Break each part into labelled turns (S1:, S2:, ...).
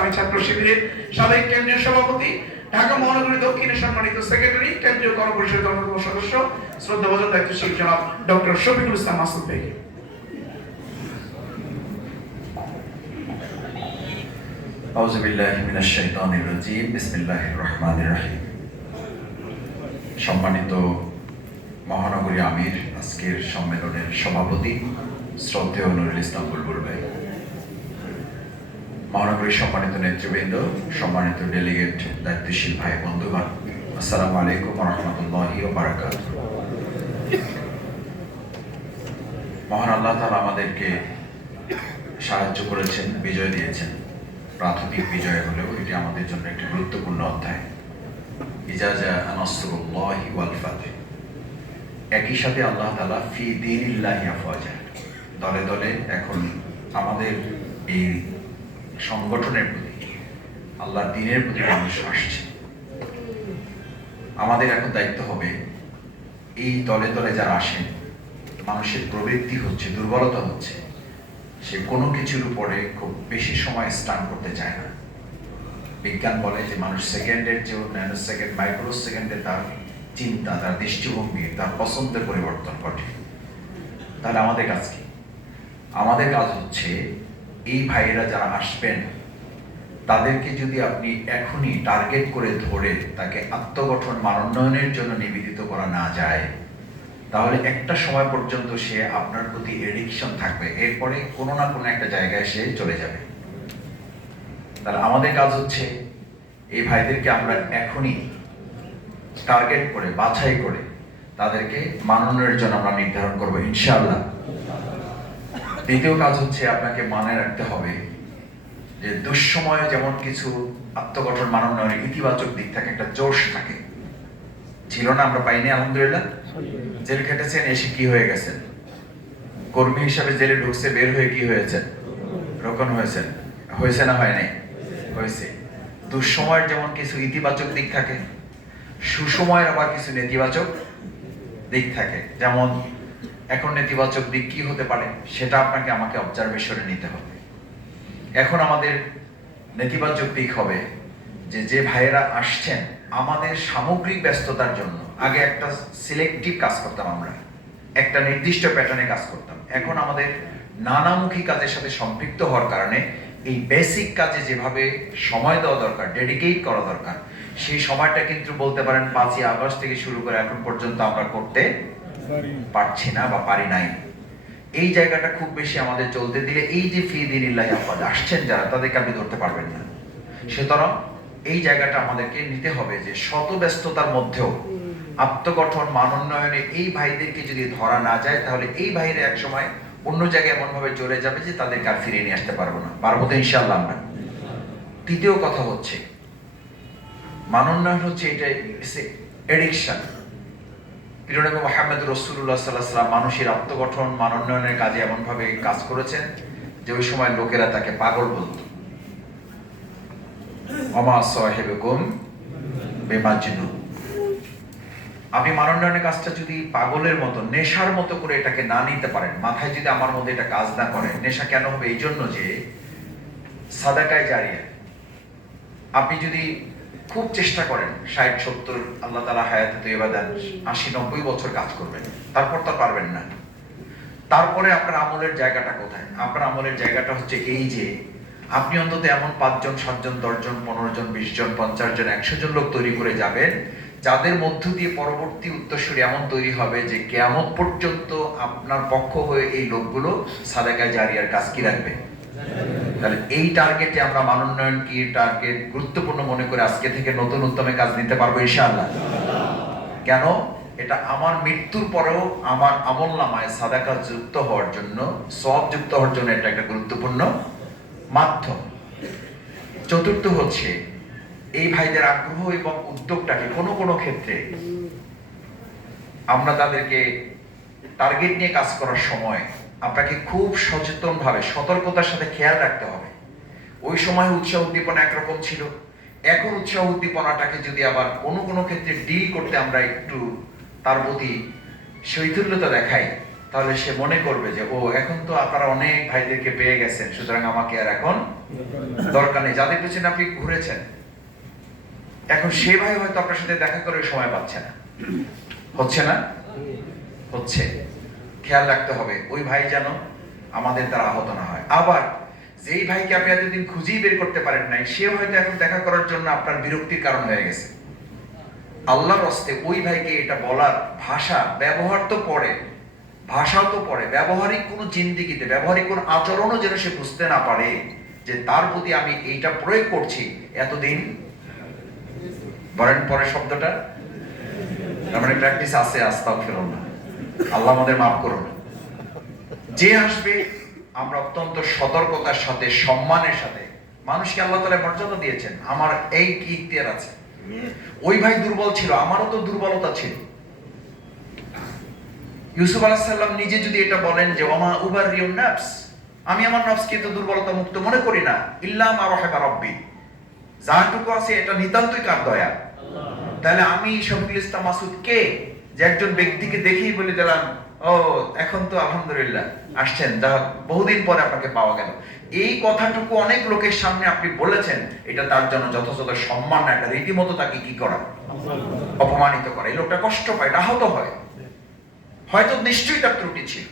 S1: ইসলামী ছাত্র শিবিরের সাবেক কেন্দ্রীয় সভাপতি ঢাকা মহানগরী দক্ষিণের সম্মানিত সেক্রেটারি কেন্দ্রীয় গণপরিষদের অন্যতম সদস্য শ্রদ্ধাভাজন দায়িত্বশীল জনাব ডক্টর শফিকুল ইসলাম মাসুদ ভাইকে
S2: أعوذ بالله من الشيطان الرجيم بسم الله الرحمن الرحيم সম্মানিত মহানগরী আমির আজকের সম্মেলনের সভাপতি শ্রদ্ধেয় নুরুল ইসলাম বুলবুল ভাই মহানগরীর সম্মানিত নেতৃবৃন্দ, সম্মানিত ডেলিগেট দায়িত্বশীল ভাই, বন্ধুগণ, আসসালামু আলাইকুম রহমতুল্লাহি বারাকাত মহান আল্লাহ তাআলা আমাদেরকে সাহায্য করেছেন, বিজয় দিয়েছেন। প্রাথমিক বিজয় হলেও এটি আমাদের জন্য একটি গুরুত্বপূর্ণ অধ্যায়। ইজাজা নাসরুল্লাহি ওয়াল একই সাথে আল্লাহ তালা ফি দীনিল্লাহি আফওয়াজা। দলে দলে এখন আমাদের এই সংগঠনের প্রতি, আল্লাহর দিনের প্রতি মানুষ আসছে। আমাদের এখন দায়িত্ব হবে এই দলে দলে যারা আসেন, মানুষের প্রবৃত্তি হচ্ছে, দুর্বলতা হচ্ছে, সে কোনো কিছুর উপরে খুব বেশি সময় স্টান করতে চায় না। বিজ্ঞান বলে যে মানুষ সেকেন্ডের যে ন্যানো সেকেন্ড মাইক্রো সেকেন্ডে তার চিন্তা, তার দৃষ্টিভঙ্গি, তার পছন্দের পরিবর্তন ঘটে। তাহলে আমাদের কাজ কি? আমাদের কাজ হচ্ছে এই ভাইয়েরা যারা আসবেন, তাদেরকে যদি আপনি এখনই টার্গেট করে ধরে তাকে আত্মগঠন, মানোন্নয়নের জন্য নিবেদিত করা না যায়, তাহলে একটা সময় পর্যন্ত সে আপনার প্রতি এডিকশন থাকবে। এরপরে কোনো না কোনো একটা জায়গায় সে চলে যাবে। তাহলে আমাদের কাজ হচ্ছে, এই ভাইদেরকে আমরা এখনই টার্গেট করে, বাছাই করে তাদেরকে মাননের জন্য আমরা নির্ধারণ করব, ইনশাআল্লাহ। দ্বিতীয় কাজ হচ্ছে আপনাকে মানে রাখতে হবে যে দুঃসময়ে যেমন কিছু আত্মগঠন মাননের ইতিবাচক দিক থাকে, একটা জোশ থাকে। ছিল না, আমরা পাইনি, আলহামদুলিল্লাহ। জেল খেটেছেন, এসে কি হয়ে গেছেন? কর্মী হিসাবে জেলে ঢুকছে, বের হয়ে কি হয়েছে রোকন হয়েছেন। হয়েছে না, হয় নাই? হয়েছে। দুঃসময়ের যেমন কিছু ইতিবাচক দিক থাকে, সুসময়ের আবার কিছু নেতিবাচক দিক থাকে। যেমন এখন নেতিবাচক দিক কি হতে পারে সেটা আপনাকে আমাকে অবজারভেশনে নিতে হবে। এখন আমাদের নেতিবাচক দিক হবে যে যে ভাইয়েরা আসছেন, আমাদের সামগ্রিক ব্যস্ততার জন্য, আগে একটা সিলেক্টিভ কাজ করতাম আমরা, একটা নির্দিষ্ট প্যাটার্নে কাজ করতাম। এখন আমাদের নানামুখী কাজের সাথে সম্পৃক্ত হওয়ার কারণে এই বেসিক কাজে যেভাবে সময় দেওয়া দরকার ডেডিকেট করা দরকার, সেই সময়টা কিন্তু বলতে পারেন পাঁচই আগস্ট থেকে শুরু করে এখন পর্যন্ত আমরা করতে পারছি না বা পারি নাই। এই জায়গাটা খুব বেশি আমাদের চলতে দিলে এই যে ফি দিন আসছেন যারা, তাদেরকে আপনি ধরতে পারবেন না। সুতরাং এই জায়গাটা আমাদেরকে নিতে হবে যে শত ব্যস্ততার মধ্যেও আত্মগঠন মানোন্নয়নে এই ভাইদেরকে যদি ধরা না যায়, তাহলে এই ভাইরা এক সময় অন্য জায়গায় এমন ভাবে চলে যাবে যে তাদেরকে আর ফিরিয়ে নিয়ে আসতে পারব না। পারব তো ইনশাল্লাহ আমরা। তৃতীয় কথা হচ্ছে মানোন্নয়ন হচ্ছে এটা এডিকশন প্রিয়নবী মোহাম্মদ রসুল্লাহ সাল্লাহ মানুষের আত্মগঠন, মানোন্নয়নের কাজে এমনভাবে কাজ করেছেন যে ওই সময় লোকেরা তাকে পাগল বলত। অমা সাহেবেকুম বেমাজিনু। কাজটা যদি পাগলের মতো, নেশার মতো করে এটাকে না নিতে পারেন, মাথায় যদি আমার মধ্যে এটা কাজ না করে, নেশা কেন হবে? এই জন্য যে সাদাকায় জারিয়া। আপনি যদি খুব চেষ্টা করেন, ষাট, সত্তর, আল্লাহ তালা হায়াতে তো এবার দেন, আশি, নব্বই বছর কাজ করবেন। তারপর তো পারবেন না। তারপরে আপনার আমলের জায়গাটা কোথায়? আপনার আমলের জায়গাটা হচ্ছে এই যে, আপনি অন্তত এমন পাঁচজন, সাতজন, দশজন পনেরো জন বিশ জন পঞ্চাশ জন একশো জন লোক তৈরি করে যাবেন, যাদের মধ্য দিয়ে পরবর্তী উত্তরসূরি এমন তৈরি হবে যে কেমন পর্যন্ত আপনার পক্ষ হয়ে এই লোকগুলো সাদাকায় জারিয়ার কাজ কি রাখবে? তাহলে এই টার্গেটে আমরা মানোন্নয়ন কি টার্গেট গুরুত্বপূর্ণ মনে করে আজকে থেকে নতুন উদ্যমে কাজ নিতে পারব ইনশাআল্লাহ। কেন? এটা আমার মৃত্যুর পরেও আমার আমল নামায় সাদাকা যুক্ত হওয়ার জন্য সব যুক্ত হওয়ার জন্য এটা একটা গুরুত্বপূর্ণ মাধ্যম। চতুর্থ হচ্ছে, এই ভাইদের আগ্রহ এবং উদ্যোগটাকে কোনো কোনো ক্ষেত্রে আমরা তাদেরকে টার্গেট নিয়ে কাজ করার সময় আপনাকে খুব সচেতন ভাবে সতর্কতার সাথে খেয়াল রাখতে হবে। ওই সময় উৎসাহ উদ্দীপনা একরকম ছিল। এখন উৎসাহ উদ্দীপনাটাকে যদি আবার কোনো কোনো ক্ষেত্রে ডিল করতে আমরা একটু তার প্রতি শৈথুল্যতা দেখাই, তাহলে সে মনে করবে যে, ও, এখন তো আপনারা অনেক ভাইদেরকে পেয়ে গেছেন, সুতরাং আমাকে আর এখন দরকার নেই। যাদের পেছনে আপনি ঘুরেছেন, এখন সে ভাই হয়তো আপনার সাথে দেখা করে সময় পাচ্ছে না। হচ্ছে না? হচ্ছে। খেয়াল রাখতে হবে, ওই ভাই যেন আমাদের দ্বারা আহত না হয়। আবার যেই ভাইকে আপনি এতদিন খুঁজেই বের করতে পারেন নাই, সে হয়তো এখন দেখা করার জন্য আপনার বিরক্তির কারণ হয়ে গেছে। আল্লাহর হস্তে ওই ভাইকে এটা বলার ভাষা, ব্যবহার তো পড়ে, ভাষাও তো পড়ে, ব্যবহারিক কোনো জিন্দিগিতে, ব্যবহারিক কোনো আচরণও যেন সে বুঝতে না পারে যে তার প্রতি আমি এইটা প্রয়োগ করছি এতদিন। বলেন পরে শব্দটা। তার মানে প্র্যাকটিস আছে আস্তাও ফেরো না আল্লাহ আমাদের মাফ করুন। যে আসবে, আমরা অত্যন্ত সতর্কতার সাথে, সম্মানের সাথে, মানুষকে আল্লাহ তালা মর্যাদা দিয়েছেন। আমার এই কি ইখতিয়ার আছে? ওই ভাই দুর্বল ছিল, আমারও তো দুর্বলতা ছিল। ইউসুফ আলাহিসাল্লাম নিজে যদি এটা বলেন যে, ওমা উবার রিউন নাফস আমি আমার নফসকে তো দুর্বলতা মুক্ত মনে করি না। ইল্লাম আর রহেবা রব্বি। যাটুকু আছে, এটা নিতান্তই কার দয়া? তাহলে আমি শফিকুল ইসলাম মাসুদ কে? যে একজন ব্যক্তিকে দেখেই বলে দিলাম, ও, এখন তো আলহামদুলিল্লাহ, আসছেন। যা বহুদিন পরে আপনাকে পাওয়া গেল। এই কথাটুকু অনেক লোকের সামনে আপনি বলেছেন, এটা তার জন্য যথাযথ সম্মান না এটা রীতিমতো তাকে কি করা, অপমানিত করা। এই লোকটা কষ্ট পায়, আহত হয়। হয়তো নিশ্চয়ই তার ত্রুটি ছিল।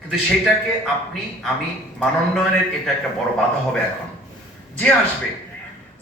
S2: কিন্তু সেটাকে আপনি, আমি মানোন্নয়নের এটা একটা বড় বাধা হবে এখন। যে আসবে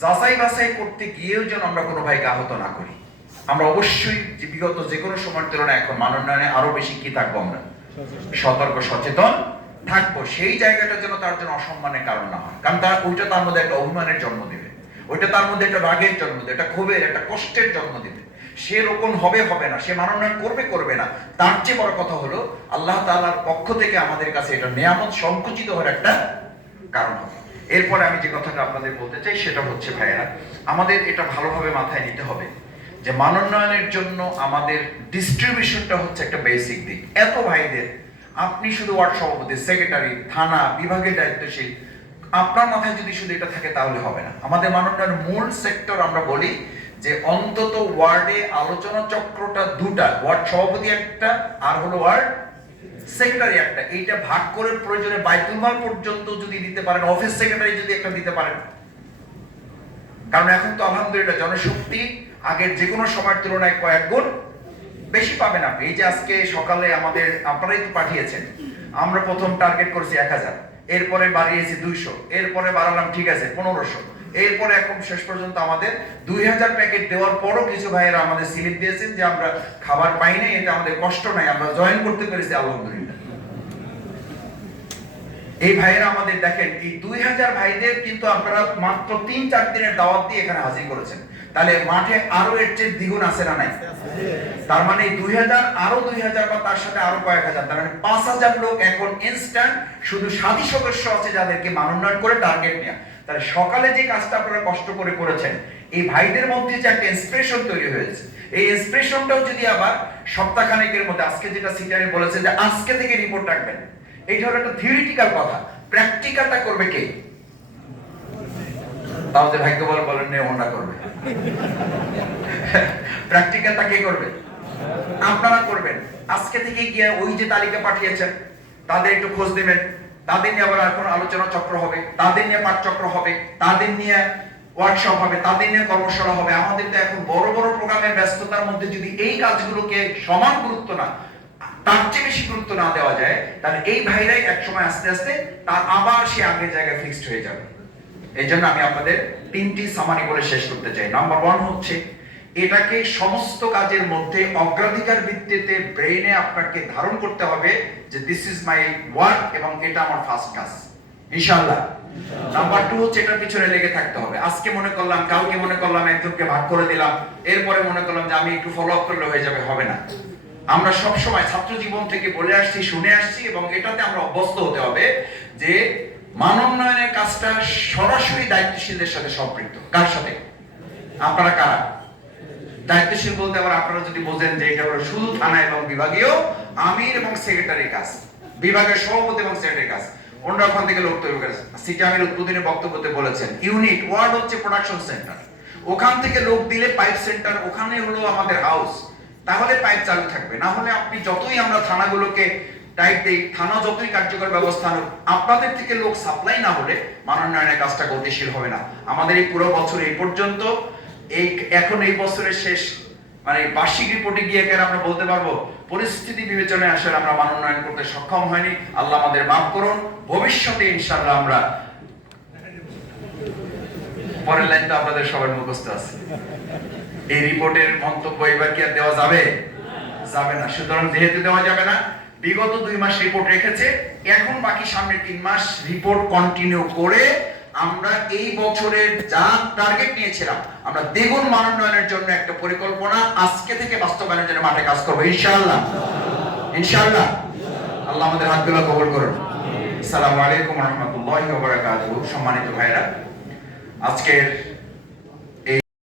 S2: যাচাই বাছাই করতে গিয়েও যেন আমরা কোনো ভাইকে আহত না করি। আমরা অবশ্যই বিগত যে কোনো সময়ের তুলনায় এখন মানোন্নয়নে আরও বেশি কি থাকব আমরা? সতর্ক সচেতন থাকব। সেই জায়গাটা যেন তার জন্য অসম্মানের কারণ না হয়। কারণ তার ওইটা তার মধ্যে একটা অভিমানের জন্ম দেবে। ওইটা তার মধ্যে একটা রাগের জন্ম দেবে একটা ক্ষোভের একটা কষ্টের জন্ম দেবে। সে রকম হবে হবে না। সে মানোন্নয়ন করবে করবে না। তার চেয়ে বড় কথা হলো আল্লাহ তাআলার পক্ষ থেকে আমাদের কাছে এটা নিয়ামত সংকুচিত হওয়ার একটা কারণ হবে। এরপরে আমি যে কথাটা আপনাদের বলতে চাই সেটা হচ্ছে ভাইয়েরা আমাদের এটা ভালোভাবে মাথায় নিতে হবে। যে মানোন্নয়নের জন্য আমাদের ডিস্ট্রিবিউশনটা হচ্ছে একটা বেসিক দিক। এত ভাইদের, আপনি শুধু ওয়ার্ড সভাপতি সেক্রেটারি থানা, বিভাগের দায়িত্বশীল, আপনার মাথায় যদি শুধু এটা থাকে তাহলে হবে না। আমাদের মানোন্নয়নের মূল সেক্টর আমরা বলি যে অন্তত ওয়ার্ডে আলোচনা চক্রটা দুটা, ওয়ার্ড সভাপতি একটা আর হলো ওয়ার্ড সেক্রেটারি একটা। এইটা ভাগ করে প্রয়োজনে বাইতুল মাল পর্যন্ত যদি দিতে পারেন অফিস সেক্রেটারি যদি একটা দিতে পারেন। কারণ এখন তো আলহামদুলিল্লাহ জনশক্তি আগের যে কোনো সময়ের তুলনায় কয়েক গুণ বেশি পাবেন আপনি। এই যে আজকে সকালে আমাদের, আপনারাই তো পাঠিয়েছেন। আমরা প্রথম টার্গেট করেছি এক হাজার। এরপরে বাড়িয়েছি দুইশো। এরপরে বাড়ালাম, ঠিক আছে, পনেরোশো। এরপরে এখন শেষ পর্যন্ত আমাদের দুই হাজার প্যাকেট দেওয়ার পরও কিছু ভাইয়েরা আমাদের স্লিপ দিয়েছেন যে আমরা খাবার পাই নাই এটা আমাদের কষ্ট নাই, আমরা জয়েন করতে পেরেছি, আলহামদুলিল্লাহ। এই ভাইয়েরা আমাদের দেখেন, এই দুই হাজার ভাইদের কিন্তু আপনারা মাত্র তিন চার দিনের দাওয়াত দিয়ে এখানে হাজির করেছেন। তাহলে মাঠে আরও এর চেয়ে দ্বিগুণ আছে না নাই? তার মানে দুই হাজার, আরও দুই হাজার বা তার সাথে আরও কয়েক হাজার, তার মানে পাঁচ হাজার লোক এখন ইনস্ট্যান্ট শুধু সাথী সদস্য আছে যাদেরকে মানোন্নয়ন করে টার্গেট নেওয়া তাহলে সকালে যে কাজটা আপনারা কষ্ট করে করেছেন, এই ভাইদের মধ্যে যে একটা ইন্সপিরেশন তৈরি হয়েছে। এই ইন্সপিরেশনটাও যদি আবার সপ্তাহখানেকের মধ্যে, আজকে যেটা সিটারে বলেছে যে আজকে থেকে রিপোর্ট রাখবেন। এইটা হলো একটা থিওরিটিক্যাল কথা। প্র্যাকটিক্যালটা করবে কে? যে ভাগ্য বল বলেন নিয়ে অন্যা করবে। প্র্যাকটিক্যালটা কে করবে? আপনারা করবেন। আজকে থেকে গিয়ে ওই যে তালিকা পাঠিয়েছেন, তাদের একটু খোঁজ দেবেন তাদের নিয়ে আবার এখন আলোচনা চক্র হবে। তাদের নিয়ে পাঠ চক্র হবে। তাদের নিয়ে ওয়ার্কশপ হবে। তাদের নিয়ে কর্মশালা হবে। আমাদের তো এখন বড় বড় প্রোগ্রামের ব্যস্ততার মধ্যে যদি এই কাজগুলোকে সমান গুরুত্ব না, তার চেয়ে বেশি গুরুত্ব না দেওয়া যায়, তাহলে এই ভাইরাই একসময় আস্তে আস্তে তার আবার সে আগের জায়গায় ফিক্সড হয়ে যাবে। এই জন্য আমি আপনাদের তিনটি সামারি বলে শেষ করতে চাই। নাম্বার ওয়ান হচ্ছে, এটাকে সমস্ত কাজের মধ্যে অগ্রাধিকার ভিত্তিতে ব্রেইনে আপনাকে ধারণ করতে হবে যে দিস ইজ মাই ওয়ার্ক এবং এটা আমার ফার্স্ট কাজ। নাম্বার টু হচ্ছে, এটার পিছনে লেগে থাকতে হবে। আজকে মনে করলাম, কালকে মনে করলাম, একজনকে ভাগ করে দিলাম। এরপরে মনে করলাম যে আমি একটু ফলো আপ করলে হয়ে যাবে, হবে না। আমরা সব সময় ছাত্র জীবন থেকে বলে আসছি, শুনে আসছি এবং এটাতে আমরা অভ্যস্ত হতে হবে যে মানোন্নয়নের কাজটা সরাসরি দায়িত্বশীলদের সাথে সম্পৃক্ত। কার সাথে? আপনারা কারা? দায়িত্বশীল বলতে আবার আপনারা যদি বোঝেন যে এটা শুধু থানা এবং বিভাগীয়, আমির এবং সেক্রেটারির কাজ, বিভাগের সভাপতি এবং সেক্রেটারির কাজ। অন্য ওখান থেকে লোক তৈরি করেছে সিটি আমির উদ্বোধনী বক্তব্যতে বলেছেন, ইউনিট ওয়ার্ড হচ্ছে প্রোডাকশন সেন্টার। ওখান থেকে লোক দিলে পাইপ সেন্টার ওখানে হলো আমাদের হাউস। তাহলে পাইপ চালু থাকবে। না হলে আপনি যতই আমরা থানাগুলোকে দেই থানা যতই কার্যকর ব্যবস্থা আপনাদের থেকে লোক সাপ্লাই না হলে মানোন্নয়নের কাজটা গতিশীল হবে না। আমাদের এই পুরো বছর এই পর্যন্ত, এই এখন এই বছরের শেষ মানে বার্ষিক রিপোর্টে গিয়ে কেন আমরা বলতে পারব? পরিস্থিতি বিবেচনায় আসলে আমরা মানোন্নয়ন করতে সক্ষম হয়নি। আল্লাহ আমাদের মাফ করুন। ভবিষ্যতে ইনশাআল্লাহ আমরা পরের লাইন তো আপনাদের সবার মুখস্থ আছে। এই রিপোর্টের মন্তব্য এবার কি আর দেওয়া যাবে? যাবে না। সুতরাং যেহেতু দেওয়া যাবে না বিগত দুই মাস রিপোর্ট রেখেছে। এখন বাকি সামনের তিন মাস রিপোর্ট কন্টিনিউ করে আমরা এই বছরের যা টার্গেট নিয়েছিলাম, আমরা দ্বিগুণ মানোন্নয়নের জন্য একটা পরিকল্পনা আজকে থেকে বাস্তবায়নের জন্য মাঠে কাজ করব। ইনশাআল্লাহ। ইনশাআল্লাহ। আল্লাহ আমাদের হাতগুলো কবল করুন। আসসালামু আলাইকুম রহমতুল্লাহ সম্মানিত ভাইরা আজকের